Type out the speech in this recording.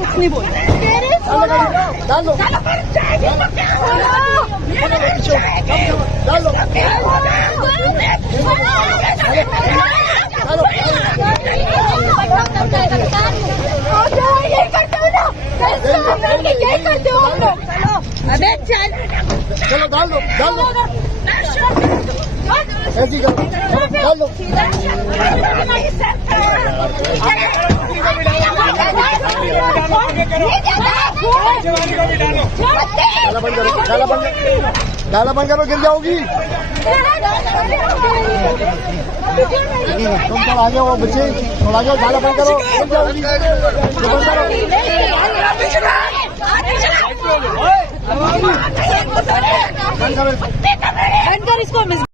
कुछ नहीं बोल अबे चल चलो डाल दो ऐसी करो डाल दो डाला बंद करो गिर जाओगी तुम थोड़ा आ जाओ बच्चे थोड़ा आ जाओ डाला बंद करो गिर जाओगी बंद करो इसको